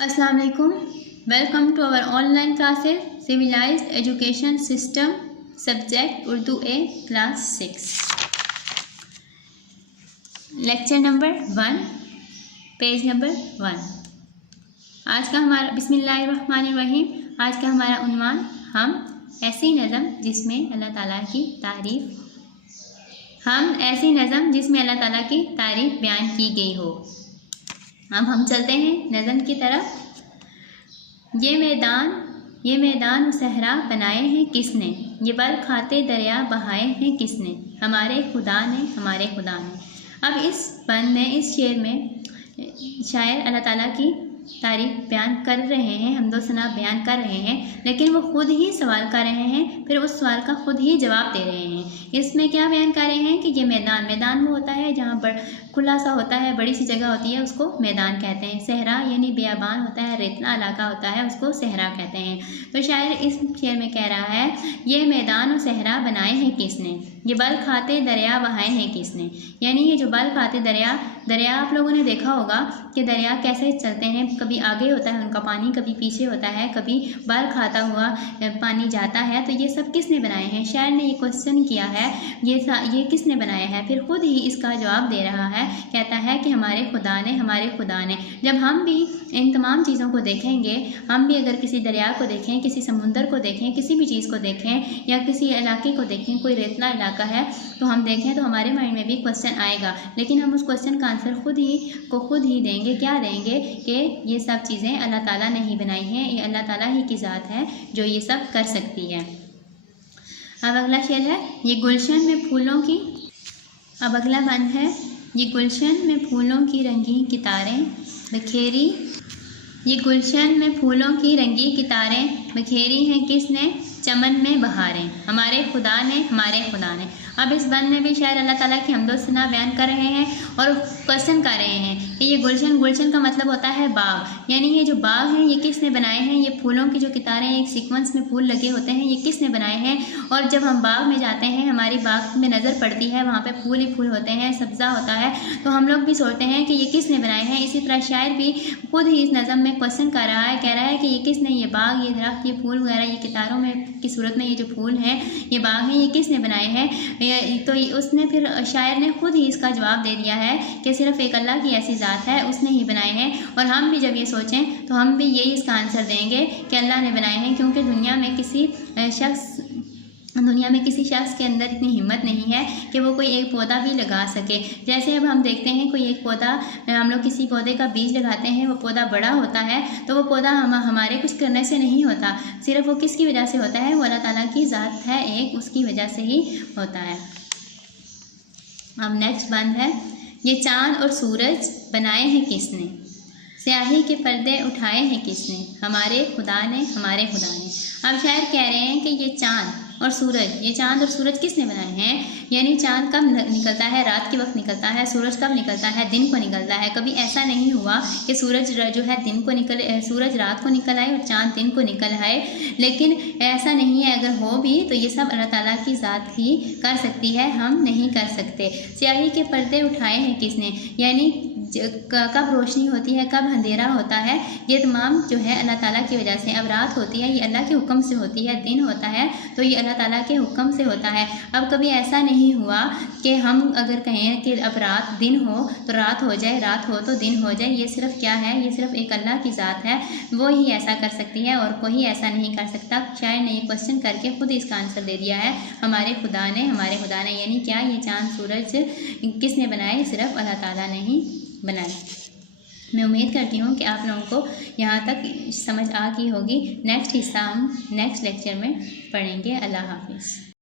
अस्सलाम वालेकुम। Welcome to our online classes civilised education system subject Urdu A class 6 lecture number 1 page number 1। आज का हमारा बिस्मिल्लाहिर्रहमानिर्रहीम। आज का हमारा उन्वान हम ऐसी नज़म जिसमें अल्लाह ताला की तारीफ़ बयान की गई हो। अब हम चलते हैं नज़म की तरफ। ये मैदान सहरा बनाए हैं किसने, ये बल खाते दरिया बहाए हैं किसने, हमारे खुदा ने। अब इस बंद में, इस शेर में शायर अल्लाह ताला की तारीफ़ बयान कर रहे हैं, हम्दो सना बयान कर रहे हैं, लेकिन वो खुद ही सवाल कर रहे हैं, फिर उस सवाल का खुद ही जवाब दे रहे हैं। इसमें क्या बयान कर रहे हैं कि ये मैदान वो होता है जहाँ खुला सा होता है, बड़ी सी जगह होती है, उसको मैदान कहते हैं। सहरा यानी बियाबान होता है, रेतला इलाका होता है, उसको सहरा कहते हैं। तो शायर इस शेर में कह रहा है ये मैदान और सहरा बनाए हैं किसने, ये बल खाते दरिया बहाए हैं किसने। यानी ये जो बल खाते दरिया आप लोगों ने देखा होगा कि दरिया कैसे चलते हैं, कभी आगे होता है उनका पानी, कभी पीछे होता है, कभी बल खाता हुआ पानी जाता है। तो ये सब किसने बनाए हैं? शायर ने ये क्वेश्चन किया है, ये किसने बनाया है, फिर खुद ही इसका जवाब दे रहा है। कहता है कि हमारे खुदा ने। जब हम भी इन तमाम चीज़ों को देखेंगे, हम भी अगर किसी दरिया को देखें, किसी समुंदर को देखें, किसी भी चीज़ को देखें या किसी इलाके को देखें, कोई रेतला इलाका है तो हम देखें तो हमारे माइंड में भी क्वेश्चन आएगा, लेकिन हम उस क्वेश्चन का आंसर खुद ही देंगे। क्या देंगे कि ये सब चीज़ें अल्लाह ताला ने ही बनाई हैं, ये अल्लाह ताला ही की ज़ात है जो ये सब कर सकती है। अब अगला शेर है ये गुलशन में फूलों की। अब अगला बंद है ये गुलशन में फूलों की रंगीन कितारें बखेरी, ये गुलशन में फूलों की रंगीन कितारें बखेरी हैं किसने, चमन में बहारें, हमारे खुदा ने। अब इस बंद में भी शायर अल्लाह ताला की हम्दो सना बयान कर रहे हैं और क्वेश्चन कर रहे हैं कि ये गुलशन का मतलब होता है बाग। यानी ये जो बाग हैं ये किसने बनाए हैं, ये फूलों की जो कितारें एक सीक्वेंस में फूल लगे होते हैं, ये किसने बनाए हैं। और जब हम बाग में जाते हैं, हमारी बाग में नज़र पड़ती है, वहाँ पे फूल ही फूल होते हैं, सब्ज़ा होता है, तो हम लोग भी सोचते हैं कि ये किसने बनाए हैं। इसी तरह शायर भी खुद ही इस नज़म में क्वेश्चन कर रहा है, कह रहा है कि ये किसने, ये बाग, ये दरख्त, ये फूल वगैरह, ये कितारों में की सूरत में ये जो फूल हैं, ये बाग हैं, ये किसने बनाए हैं। तो उसने फिर शायर ने खुद ही इसका जवाब दे दिया है कि सिर्फ एक अल्लाह की ऐसी ज़ात है, उसने ही बनाए हैं। और हम भी जब ये सोचें तो हम भी यही इसका आंसर देंगे कि अल्लाह ने बनाए हैं, क्योंकि दुनिया में किसी शख्स के अंदर इतनी हिम्मत नहीं है कि वो कोई एक पौधा भी लगा सके। जैसे अब हम देखते हैं कोई एक पौधा, हम लोग किसी पौधे का बीज लगाते हैं, वो पौधा बड़ा होता है, तो वो पौधा हमारे कुछ करने से नहीं होता, सिर्फ वो किसकी वजह से होता है, वो अल्लाह ताला की ज़ात है एक, उसकी वजह से ही होता है। अब नेक्स्ट बंद है ये चाँद और सूरज बनाए हैं किसने, स्याही के पर्दे उठाए हैं किसने, हमारे खुदा ने। अब शायर कह रहे हैं कि ये चाँद और सूरज किसने बनाए हैं। यानी चाँद कब निकलता है, रात के वक्त निकलता है, सूरज कब निकलता है, दिन को निकलता है। कभी ऐसा नहीं हुआ कि सूरज जो है सूरज रात को निकल आए और चाँद दिन को निकल आए, लेकिन ऐसा नहीं है। अगर हो भी तो ये सब अल्लाह ताला की ज़ात ही कर सकती है, हम नहीं कर सकते। स्याही के पर्दे उठाए हैं किसने, यानी कब रोशनी होती है, कब अंधेरा होता है, ये तमाम जो है अल्लाह ताला की वजह से। अब रात होती है ये अल्लाह के हुक्म से होती है, दिन होता है तो ये अल्लाह ताला के हुक्म से होता है। अब कभी ऐसा नहीं हुआ कि हम अगर कहें कि अब दिन हो तो रात हो जाए, रात हो तो दिन हो जाए। ये सिर्फ क्या है, ये सिर्फ एक अल्लाह की ज़ात है, वो ही ऐसा कर सकती है और कोई ऐसा नहीं कर सकता। शायर ने ये क्वेश्चन करके खुद इसका आंसर दे दिया है, हमारे खुदा ने। यानी क्या ये चाँद सूरज किसने बनाए, सिर्फ अल्लाह ताला ने ही बनाए। मैं उम्मीद करती हूँ कि आप लोगों को यहाँ तक समझ आ गई होगी। नेक्स्ट हिस्सा हम नेक्स्ट लेक्चर में पढ़ेंगे। अल्लाह हाफिज़।